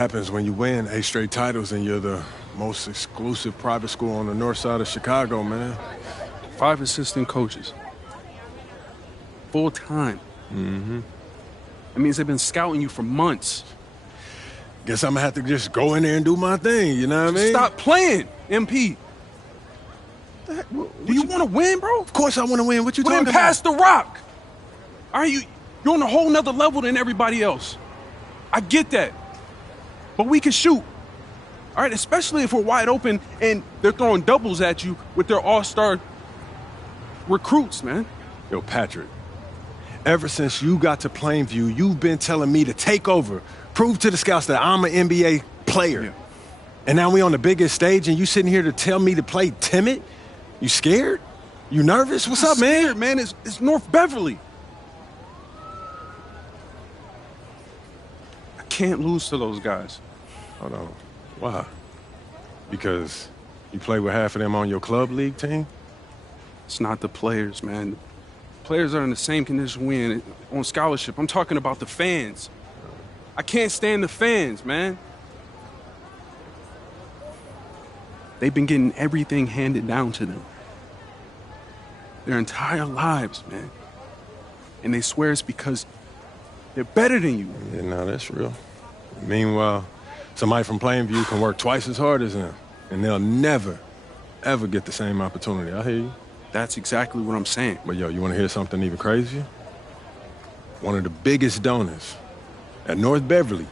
Happens when you win 8 straight titles and you're the most exclusive private school on the north side of Chicago, man. 5 assistant coaches. Full time. Mm-hmm. That means they've been scouting you for months. Guess I'm gonna have to just go in there and do my thing, you know what I mean? Stop playing, MP. Do you want to win, bro? Of course I want to win. What you talking about? Pass the rock. All right, you're on a whole nother level than everybody else. I get that. But we can shoot. All right, especially if we're wide open and they're throwing doubles at you with their all-star recruits, man. Yo, Patrick, ever since you got to Plainview, you've been telling me to take over, prove to the scouts that I'm an NBA player. Yeah. And now we on the biggest stage and you sitting here to tell me to play timid? You scared? You nervous? What's up, man? Scared, man. It's North Beverly. I can't lose to those guys. Hold on. Why? Because you play with half of them on your club league team? It's not the players, man. Players are in the same condition we in on scholarship. I'm talking about the fans. I can't stand the fans, man. They've been getting everything handed down to them their entire lives, man. And they swear it's because they're better than you. Yeah, no, that's real. Meanwhile, somebody from Plainview can work twice as hard as them, and they'll never, ever get the same opportunity. I hear you. That's exactly what I'm saying. But yo, you want to hear something even crazier? One of the biggest donors at North Beverly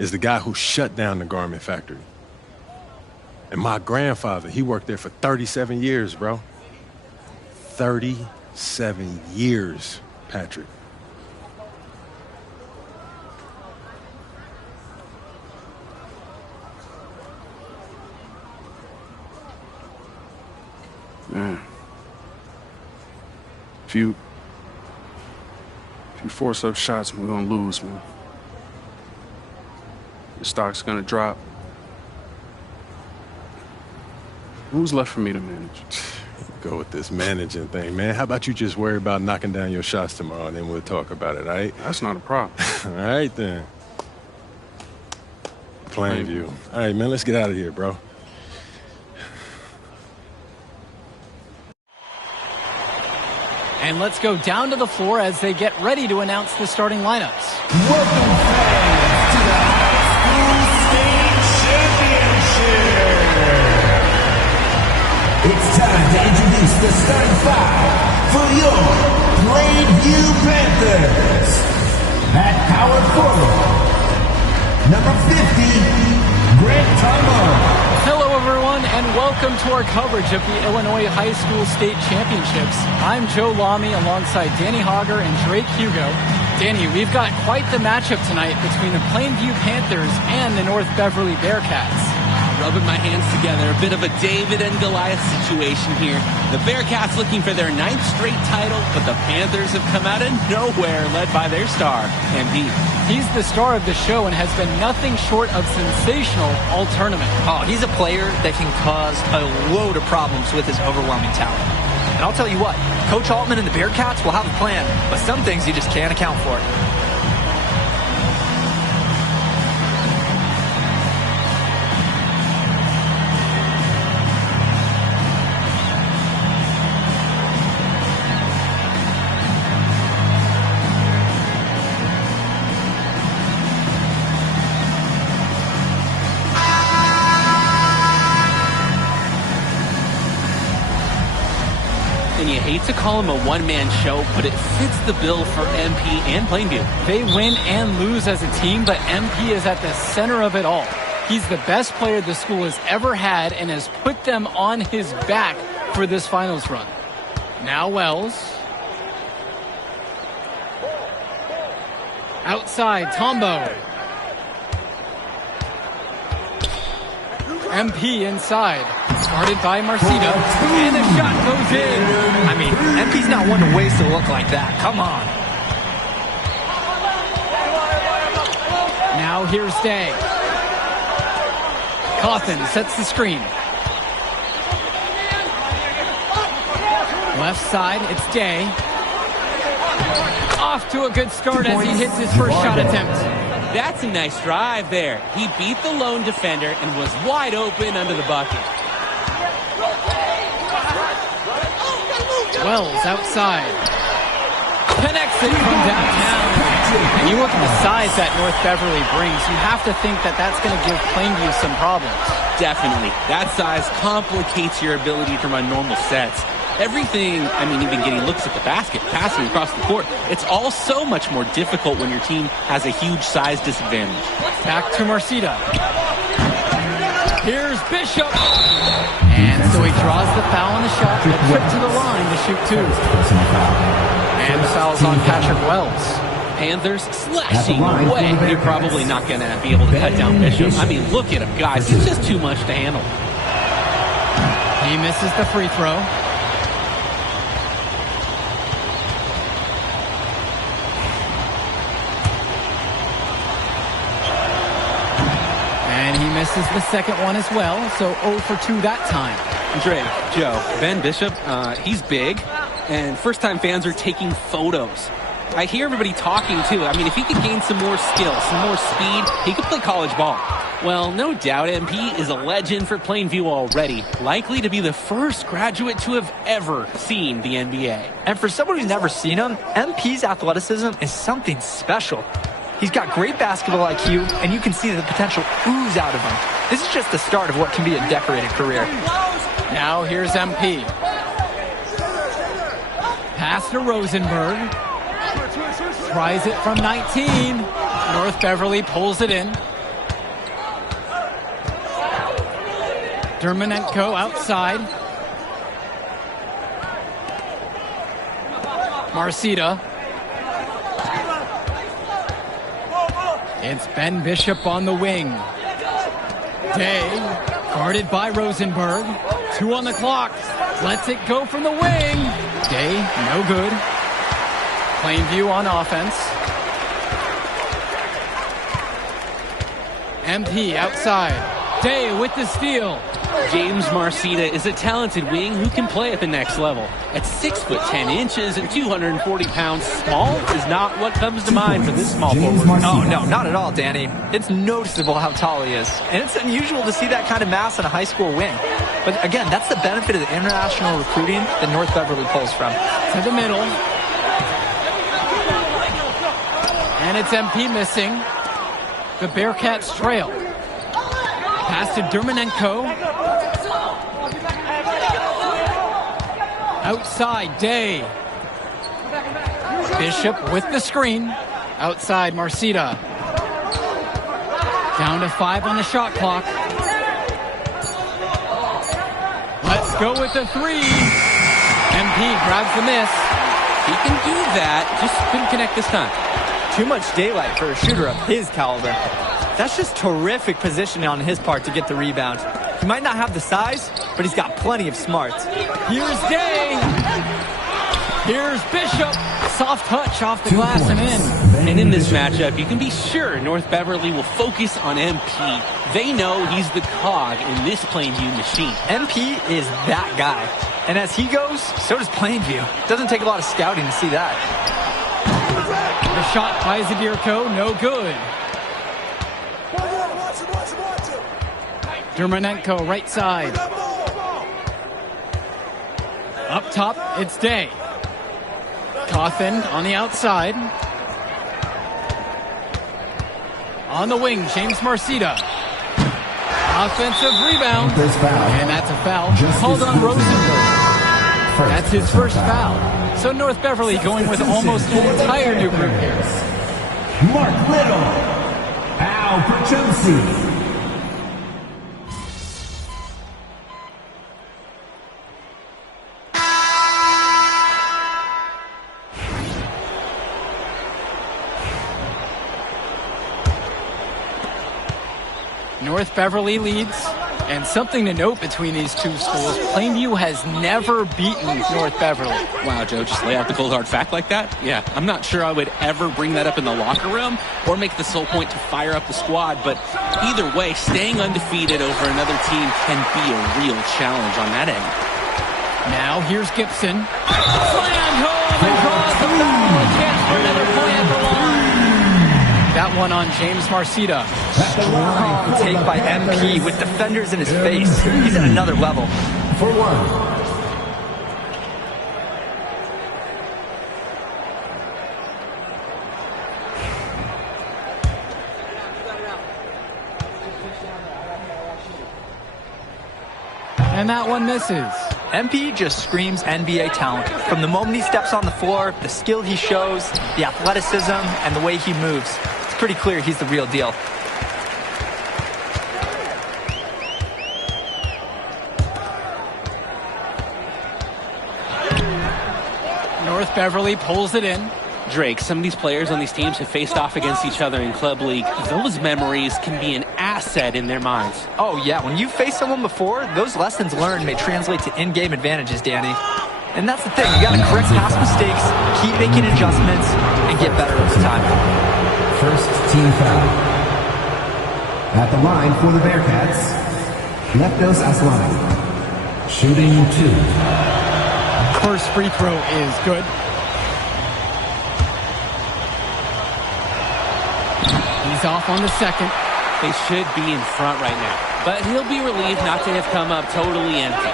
is the guy who shut down the garment factory. And my grandfather, he worked there for 37 years, bro. 37 years, Patrick. Man. If you force up shots, we're gonna lose, man. The stock's gonna drop. Who's left for me to manage? Go with this managing thing, man. How about you just worry about knocking down your shots tomorrow, and then we'll talk about it, all right? That's not a problem. All right, then. Plainview. All right, man, let's get out of here, bro. And let's go down to the floor as they get ready to announce the starting lineups. Welcome, fans, to the High School State Championship. It's time to introduce the starting 5 for your Plainview Panthers. At power forward, number 50, Grant Tombo. Hello, everyone, and welcome to our coverage of the Illinois High School State Championships. I'm Joe Lamy alongside Danny Hogger and Drake Hugo. Danny, we've got quite the matchup tonight between the Plainview Panthers and the North Beverly Bearcats. Rubbing my hands together, a bit of a David and Goliath situation here. The Bearcats looking for their 9th straight title, but the Panthers have come out of nowhere, led by their star, MP. He's the star of the show and has been nothing short of sensational all tournament. Oh, he's a player that can cause a load of problems with his overwhelming talent. And I'll tell you what, Coach Altman and the Bearcats will have a plan, but some things you just can't account for. You hate to call him a one-man show, but it fits the bill for MP and Plainview. They win and lose as a team, but MP is at the center of it all. He's the best player the school has ever had and has put them on his back for this finals run. Now Wells. Outside, Tombo. MP inside. Guarded by Marcito. And the shot goes in. I mean, MP's not one to waste a look like that. Come on. Now here's Day. Cawthon sets the screen. Left side, it's Day. Off to a good start as he hits his first shot attempt. That's a nice drive there. He beat the lone defender and was wide open under the bucket. Wells outside. Connects it from downtown. And you look at the size that North Beverly brings, you have to think that that's going to give Plainview some problems. Definitely. That size complicates your ability to run normal sets. Everything, even getting looks at the basket, passing across the court, it's all so much more difficult when your team has a huge size disadvantage. Back to Marcita. Here's Bishop. And so he draws the foul on the shot, a trip to the line to shoot two. And the foul's on Patrick Wells. Panthers slashing away. You're probably not going to be able to cut down Bishop. Look at him, guys. He's just too much to handle. He misses the free throw. And he misses the second one as well, so 0 for 2 that time. Dre, Joe, Ben Bishop, he's big, and first-time fans are taking photos. I hear everybody talking, too. If he could gain some more skill, some more speed, he could play college ball. Well, no doubt MP is a legend for Plainview already, likely to be the first graduate to have ever seen the NBA. And for someone who's never seen him, MP's athleticism is something special. He's got great basketball IQ, and you can see the potential ooze out of him. This is just the start of what can be a decorated career. Now here's MP. Pass to Rosenberg. Tries it from 19. North Beverly pulls it in. Dermanenko outside. Marcita. It's Ben Bishop on the wing. Day, guarded by Rosenberg. 2 on the clock. Lets it go from the wing. Day, no good. Plainview on offense. MP outside. Day with the steal. James Marcita is a talented wing who can play at the next level. At 6'10" and 240 pounds, small is not what comes to mind for this small forward. No, not at all, Danny. It's noticeable how tall he is. And it's unusual to see that kind of mass in a high school wing. But again, that's the benefit of the international recruiting that North Beverly pulls from. To the middle. And it's MP missing. The Bearcats trail. Pass to Dermanenko. Outside, Day. Bishop with the screen. Outside, Marcita. Down to 5 on the shot clock. Let's go with the 3. MP grabs the miss. He can do that, just couldn't connect this time. Too much daylight for a shooter of his caliber. That's just terrific positioning on his part to get the rebound. He might not have the size, but he's got plenty of smarts. Here's Day. Here's Bishop. Soft touch off the glass and in. And in this matchup, you can be sure North Beverly will focus on MP. They know he's the cog in this Plainview machine. MP is that guy. And as he goes, so does Plainview. Doesn't take a lot of scouting to see that. The shot by Zadirko, no good. Dermanenko, right side. Up top, it's Day. Cawthon on the outside. On the wing, James Marcita. Offensive rebound. And that's a foul. Called on Rosenberg. That's his first foul. So North Beverly going with almost an entire new group here. Mark Little. Al Petrucci. North Beverly leads. And something to note between these two schools, Plainview has never beaten North Beverly. Wow, Joe, just lay out the cold hard fact like that? Yeah, I'm not sure I would ever bring that up in the locker room or make the sole point to fire up the squad, but either way, staying undefeated over another team can be a real challenge on that end. Now here's Gibson. Slammed home and draws the foul. A chance for another point at the line. That that one on James Marcita. Strong take by MP with defenders in his face. He's at another level. For one. And that one misses. MP just screams NBA talent. From the moment he steps on the floor, the skill he shows, the athleticism, and the way he moves. It's pretty clear he's the real deal. North Beverly pulls it in. Drake, some of these players on these teams have faced off against each other in Club League. Those memories can be an asset in their minds. Oh yeah, when you've faced someone before, those lessons learned may translate to in-game advantages, Danny. And that's the thing, you gotta correct past mistakes, keep making adjustments, and get better over time. First team foul. At the line for the Bearcats, Leptos Aslani. Shooting 2. First free throw is good. He's off on the second. They should be in front right now, but he'll be relieved not to have come up totally empty.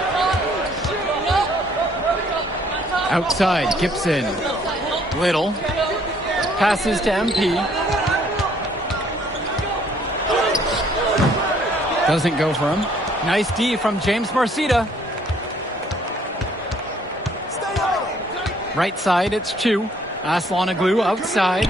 Outside, Gibson. Little. Passes to MP. Doesn't go for him. Nice D from James Marcita. Right side, it's Chu. Aslanoglu outside.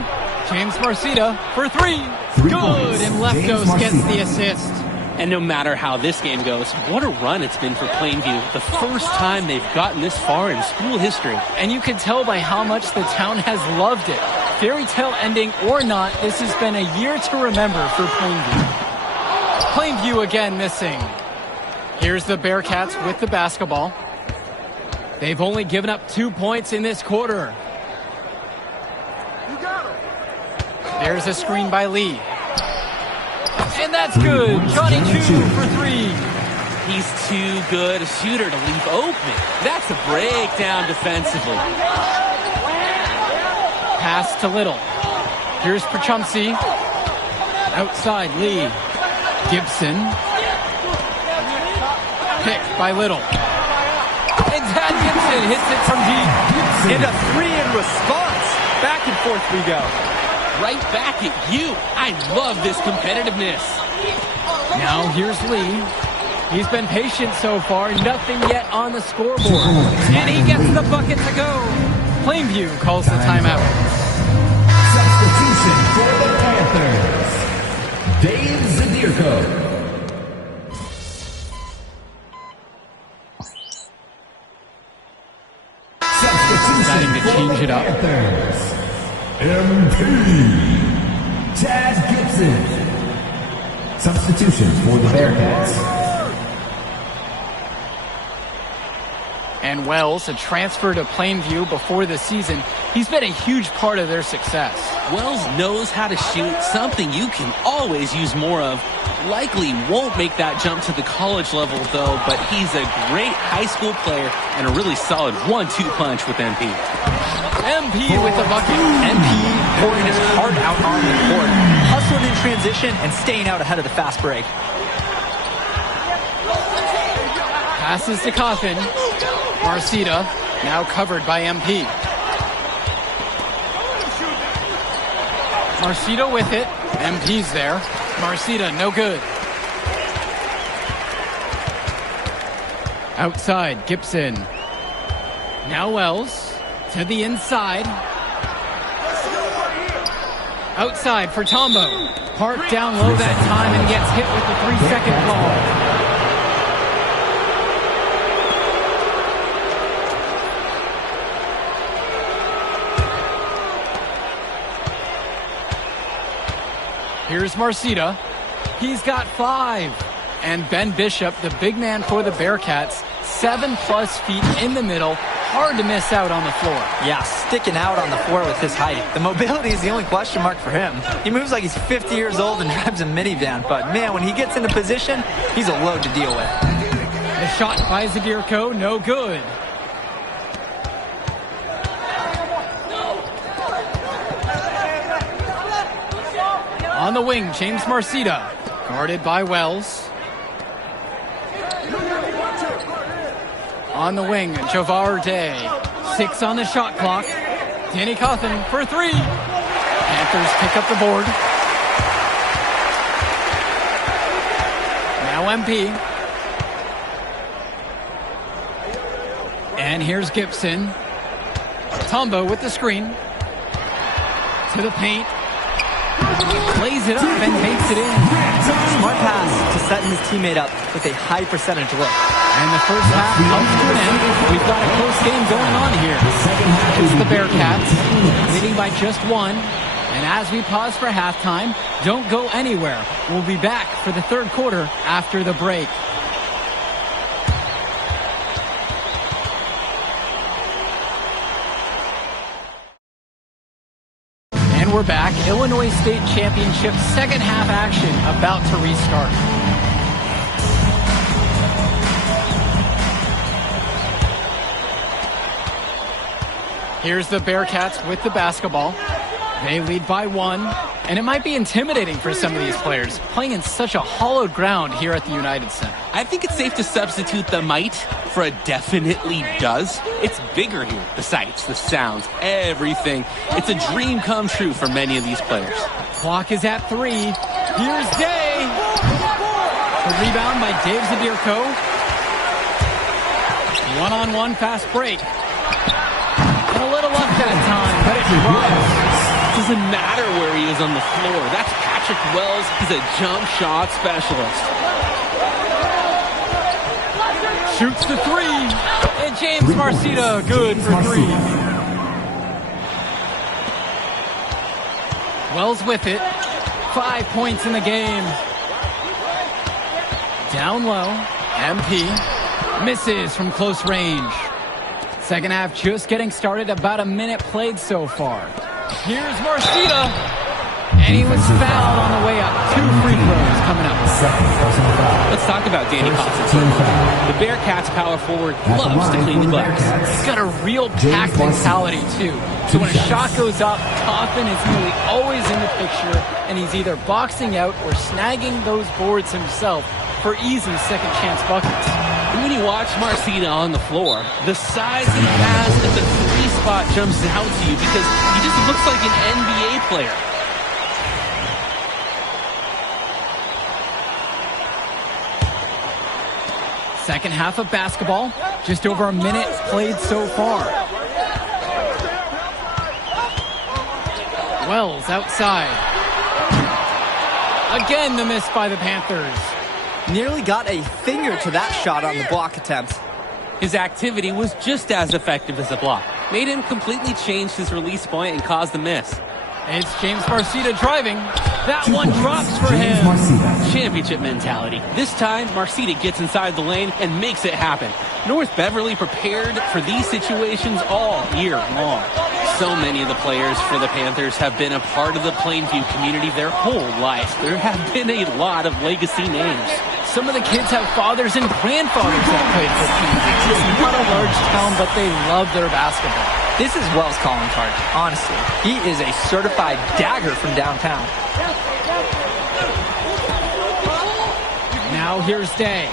James Marcita for three. Good, and Leptos gets the assist. And no matter how this game goes, what a run it's been for Plainview. The first time they've gotten this far in school history. And you can tell by how much the town has loved it. Fairy tale ending or not, this has been a year to remember for Plainview. Plainview again missing. Here's the Bearcats with the basketball. They've only given up 2 points in this quarter. There's a screen by Lee. And that's good. Johnny Chu for three. He's too good a shooter to leave open. That's a breakdown defensively. Pass to Little. Here's Pachumsi. Outside, Lee. Gibson. Picked by Little. And Tad Gibson hits it from deep. And a three in response. Back and forth we go. Right back at you. I love this competitiveness. Now here's Lee. He's been patient so far. Nothing yet on the scoreboard. And he gets the bucket to go. Plainview calls the timeout. Substitution for the Panthers. Dave Zadirko. Starting to change it up. Panthers. MP. Tad Gibson. Substitution for the Bearcats. And Wells, a transfer to Plainview before the season. He's been a huge part of their success. Wells knows how to shoot, something you can always use more of. Likely won't make that jump to the college level, though, but he's a great high school player and a really solid 1-2 punch with MP. MP with the bucket. MP pouring his heart out on the court. Hustling in transition and staying out ahead of the fast break. Passes to Coffin. Marcita now covered by MP. Marcita with it. MP's there. Marcita, no good. Outside, Gibson. Now Wells to the inside. Outside for Tombo. Park down low that time and gets hit with the 3-second ball. Here's Marcita. He's got 5. And Ben Bishop, the big man for the Bearcats, 7+ feet in the middle. Hard to miss out on the floor. Yeah, sticking out on the floor with his height. The mobility is the only question mark for him. He moves like he's 50 years old and drives a minivan, but man, when he gets into position, he's a load to deal with. The shot by Zadirko, no good. On the wing, James Marcita. Guarded by Wells. On the wing, Javar Day. 6 on the shot clock. Danny Cawthon for 3. Panthers pick up the board. Now MP. And here's Gibson. Tombo with the screen. To the paint. Plays it up and makes it in. Smart pass to setting his teammate up with a high percentage look. And the first half comes to an end. We've got a close game going on here. It's the Bearcats, leading by just 1. And as we pause for halftime, don't go anywhere. We'll be back for the third quarter after the break. And we're back. Illinois State Championship second half action about to restart. Here's the Bearcats with the basketball. They lead by 1, and it might be intimidating for some of these players, playing in such a hollowed ground here at the United Center. I think it's safe to substitute the might for a definitely does. It's bigger here. The sights, the sounds, everything. It's a dream come true for many of these players. Clock is at 3. Here's Day. The rebound by Dave Zabierko. One-on-one fast break. And a little luck that time, but it drops. Doesn't matter where he is on the floor. That's Patrick Wells. He's a jump shot specialist. Shoots the 3. And James Marcita, good for 3. Wells with it. 5 points in the game. Down low. MP misses from close range. Second half just getting started. About a minute played so far. Here's Marcita. And he was fouled on the way up. 2 free throws coming up. Let's talk about Danny Cawthon. The Bearcats power forward loves to clean the glass. He's got a real pack mentality, too. So when a shot goes up, Cawthon is nearly always in the picture, and he's either boxing out or snagging those boards himself for easy second chance buckets. And when you watch Marcita on the floor, the size he has at the 3 spot jumps out to you because he just looks like an NBA player. Second half of basketball, just over a minute played so far. Wells outside. Again, the miss by the Panthers. Nearly got a finger to that shot on the block attempt. His activity was just as effective as the block. Made him completely change his release point and caused the miss. It's James Marcita driving. That one drops for him. Championship mentality. This time, Marcita gets inside the lane and makes it happen. North Beverly prepared for these situations all year long. So many of the players for the Panthers have been a part of the Plainview community their whole life. There have been a lot of legacy names. Some of the kids have fathers and grandfathers that played for Plainview. It's not a large town, but they love their basketball. This is Wells' calling card, honestly. He is a certified dagger from downtown. Now here's Day.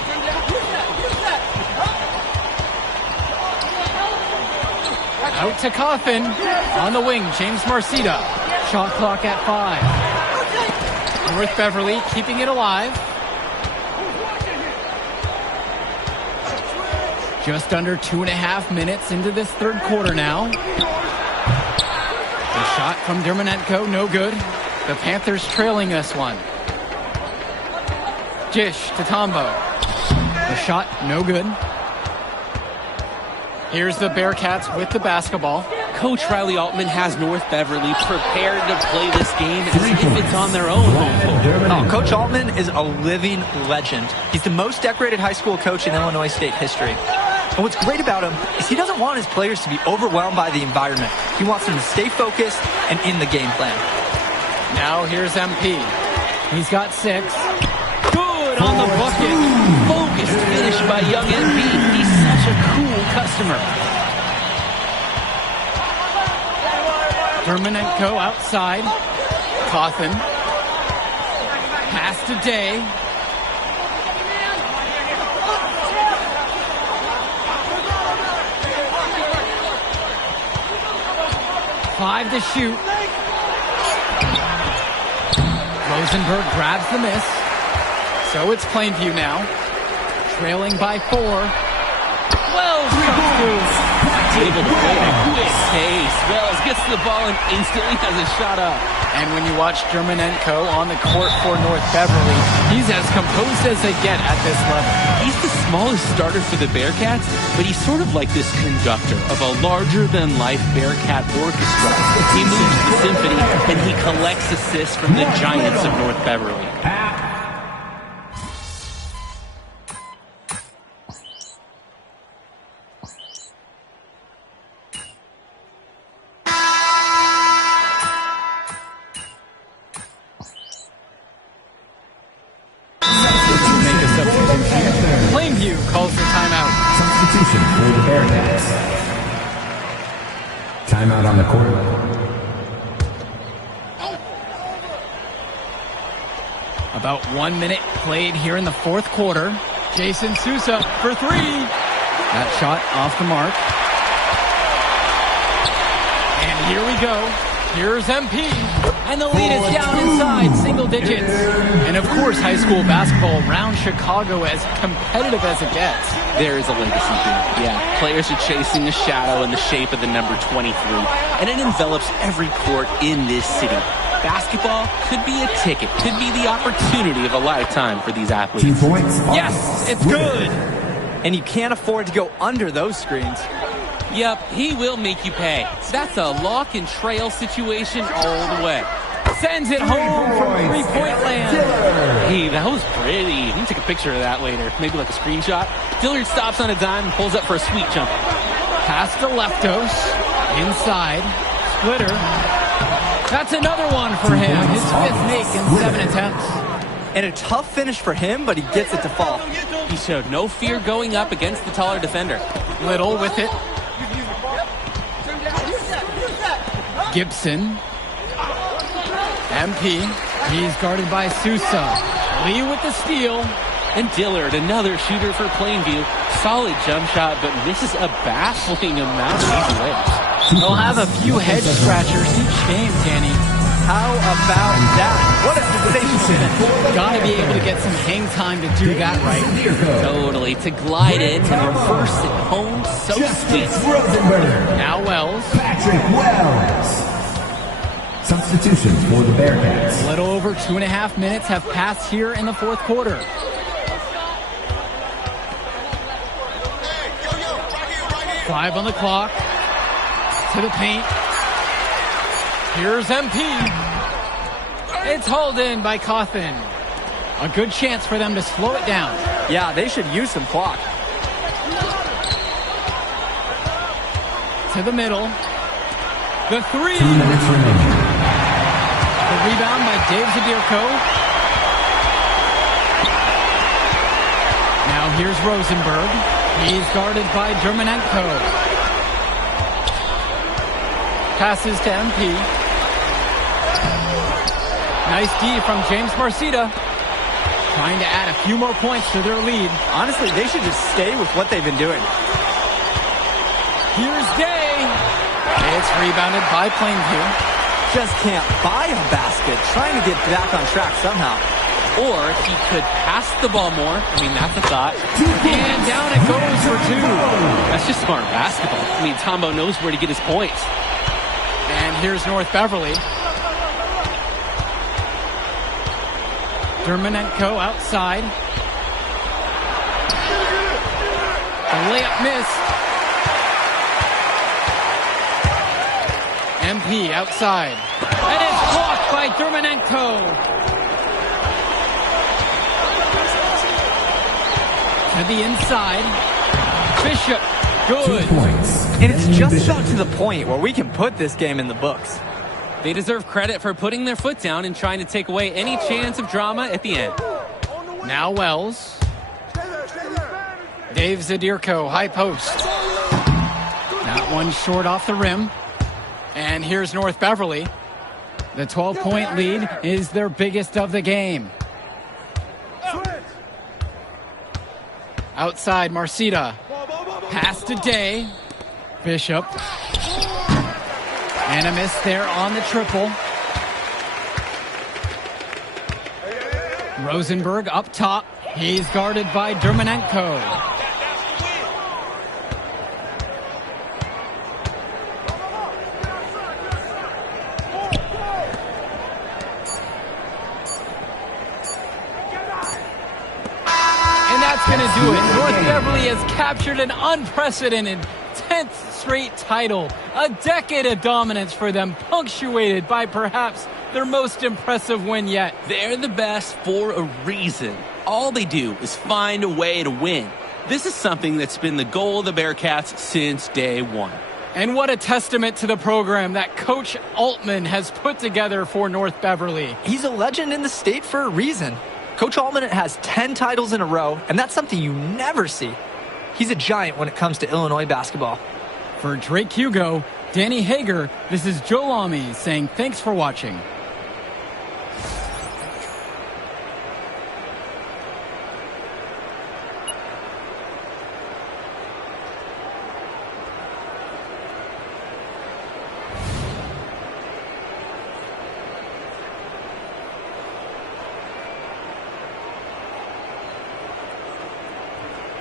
Out to Cawthon. On the wing, James Marcita. Shot clock at 5. North Beverly keeping it alive. Just under 2.5 minutes into this third quarter now. The shot from Dermonenko, no good. The Panthers trailing this one. Dish to Tombo. The shot, no good. Here's the Bearcats with the basketball. Coach Riley Altman has North Beverly prepared to play this game as if it's on their own home floor. Oh, Coach Altman is a living legend. He's the most decorated high school coach in Illinois State history. And what's great about him is he doesn't want his players to be overwhelmed by the environment. He wants them to stay focused and in the game plan. Now here's MP. He's got 6. Good on the bucket. Focused finish by young MP. He's such a cool customer. Dermonenko outside. Cawthon. just a day. Five to shoot. Rosenberg grabs the miss. So it's Plainview now. Trailing by 4. Wells comes through. Able to play at a quick pace. Wells gets the ball and instantly has a shot up. And when you watch Germanenko on the court for North Beverly, he's as composed as they get at this level. He's the smallest starter for the Bearcats, but he's sort of like this conductor of a larger-than-life Bearcat orchestra. He moves the symphony, and he collects assists from the giants of North Beverly. Plainview calls the timeout. Substitution for the Bearcats. Timeout on the court. About 1 minute played here in the fourth quarter. Jason Sousa for 3. That shot off the mark. And here we go. Here's MP. And the lead is down inside single digits. And of course, high school basketball around Chicago as competitive as it gets. There is a legacy here. Yeah, players are chasing a shadow in the shape of the number 23. And it envelops every court in this city. Basketball could be a ticket, could be the opportunity of a lifetime for these athletes. 2 points. Yes, it's good. And you can't afford to go under those screens. Yep, he will make you pay. That's a lock and trail situation all the way. Sends it home from three-point land. Hey, that was pretty. You can take a picture of that later. Maybe like a screenshot. Dillard stops on a dime and pulls up for a sweet jumper. Pass to Leftos. Inside. Splitter. That's another one for him. His 5th make in 7 attempts. And a tough finish for him, but he gets it to fall. He showed no fear going up against the taller defender. Little with it. Gibson. MP. He's guarded by Sousa. Lee with the steal. And Dillard, another shooter for Plainview. Solid jump shot, but misses a baffling amount of easy layups. They'll have a few head scratchers each game, Danny. How about that? What a sensational finish. Gotta be able to get some hang time to do that right. Totally. To glide in and reverse it home so sweet. Rosenberg. Now Wells. Patrick Wells. Substitution for the Bearcats. A little over 2.5 minutes have passed here in the fourth quarter. Five on the clock. To the paint. Here's MP. It's hauled in by Cawthon. A good chance for them to slow it down. Yeah, they should use some clock. To the middle. The 3. 2 minutes remaining. The rebound by Dave Zadirko. Now here's Rosenberg. He's guarded by Germanenko. Passes to MP. Nice D from James Marcita. Trying to add a few more points to their lead. Honestly, they should just stay with what they've been doing. Here's Day. It's rebounded by Plainview. Just can't buy a basket. Trying to get back on track somehow. Or he could pass the ball more. I mean, that's a thought. And down it goes for 2. That's just smart basketball. I mean, Tombo knows where to get his points. And here's North Beverly. Germanenko outside. The layup missed. MP outside. And it's blocked by Germanenko. To the inside. Bishop. 2 Good. points. And it's just about to the point where we can put this game in the books. They deserve credit for putting their foot down and trying to take away any chance of drama at the end. Now Wells. Dave Zadirko, high post. That one short off the rim. And here's North Beverly. The 12-point lead is their biggest of the game. Outside, Marcita. Pass to Day. Bishop. And a miss there on the triple. Rosenberg up top. He's guarded by Dermanenko. Going to do it. North Beverly has captured an unprecedented 10th straight title. A decade of dominance for them, punctuated by perhaps their most impressive win yet. They're the best for a reason. All they do is find a way to win. This is something that's been the goal of the Bearcats since day one. And what a testament to the program that Coach Altman has put together for North Beverly. He's a legend in the state for a reason. Coach Altman has 10 titles in a row, and that's something you never see. He's a giant when it comes to Illinois basketball. For Drake Hugo, Danny Hager, this is Joe Lamy saying thanks for watching.